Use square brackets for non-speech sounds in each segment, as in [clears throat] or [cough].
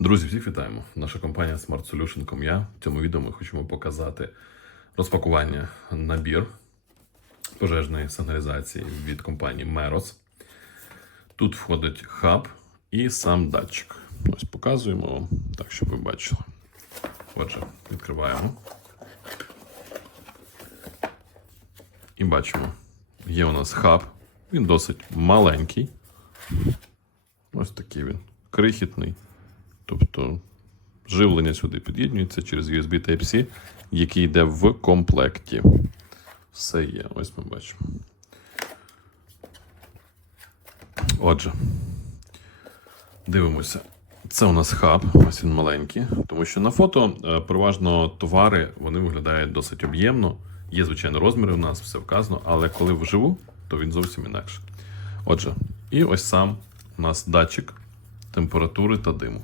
Друзі, всіх вітаємо! Наша компанія Smart Solution.com.ua. В цьому відео ми хочемо показати розпакування набір пожежної сигналізації від компанії Meros. Тут входить хаб і сам датчик. Ось показуємо вам, так, щоб ви бачили. Отже, відкриваємо. І бачимо, є у нас хаб. Він досить маленький. Ось такий він, крихітний. Тобто живлення сюди під'єднується через USB Type-C, який йде в комплекті. Все є. Ось ми бачимо. Отже, дивимося. Це у нас хаб, ось він маленький, тому що на фото е, переважно товари вони виглядають досить об'ємно. Є, звичайно, розміри у нас, все вказано, але коли вживу, то він зовсім інакше. Отже, і ось сам у нас датчик температури та диму.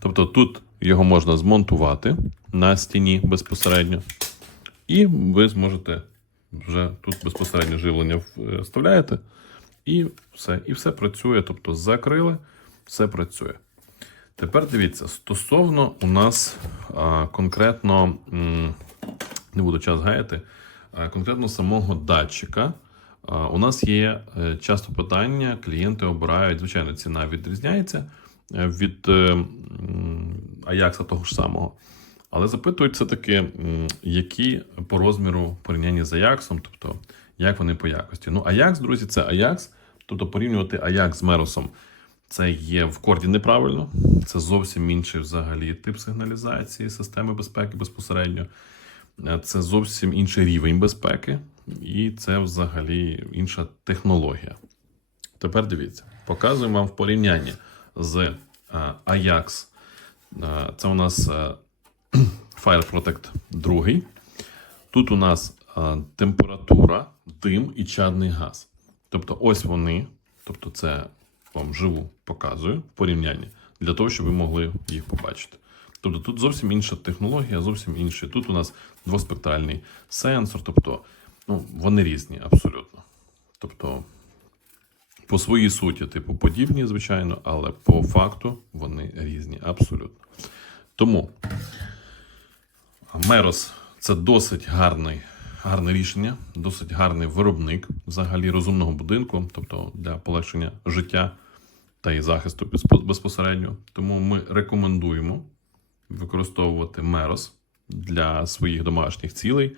Тобто тут його можна змонтувати на стіні безпосередньо, і ви зможете вже тут безпосередньо живлення вставляєте, і все, і все працює. Тобто закрили, все працює. Тепер дивіться, стосовно у нас а, конкретно, не буду час гаяти, а, конкретно самого датчика. А, У нас є е, часто питання, клієнти обирають, звичайно, ціна відрізняється е, від е, Аякса того ж самого. Але запитують все-таки, які по розміру порівняння з Аяксом, тобто як вони по якості. Ну, Аякс, друзі, це Аякс. Тобто порівнювати Аякс з Меросом це є в корді неправильно. Це зовсім інший взагалі тип сигналізації системи безпеки безпосередньо. Е, Це зовсім інший рівень безпеки, і це взагалі інша технологія. Тепер дивіться, показуємо вам в порівнянні з е, Ajax. Е, Це у нас е, [clears throat] Fire Protect 2. Тут у нас температура, дим і чадний газ. Тобто, ось вони. Тобто, це вам живу показую в порівнянні для того, щоб ви могли їх побачити. Тобто тут зовсім інша технологія, зовсім інший. Тут у нас двоспектральний сенсор, тобто ну, вони різні абсолютно. Тобто, по своїй суті, типу, подібні, звичайно, але по факту вони різні абсолютно. Тому Мерос це досить гарний, гарне рішення, досить гарний виробник взагалі розумного будинку, тобто для полегшення життя та і захисту безпосередньо. Тому ми рекомендуємо використовувати Мерос для своїх домашніх цілей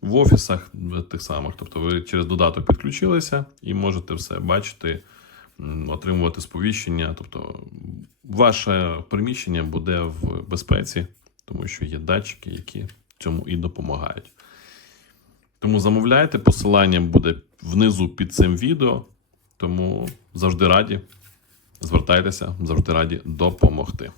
в офісах тих самих. Тобто ви через додаток підключилися і можете все бачити, отримувати сповіщення. Тобто ваше приміщення буде в безпеці, тому що є датчики, які цьому і допомагають. Тому замовляйте, посилання буде внизу під цим відео. Тому завжди раді. Звертайтеся, завжди раді допомогти.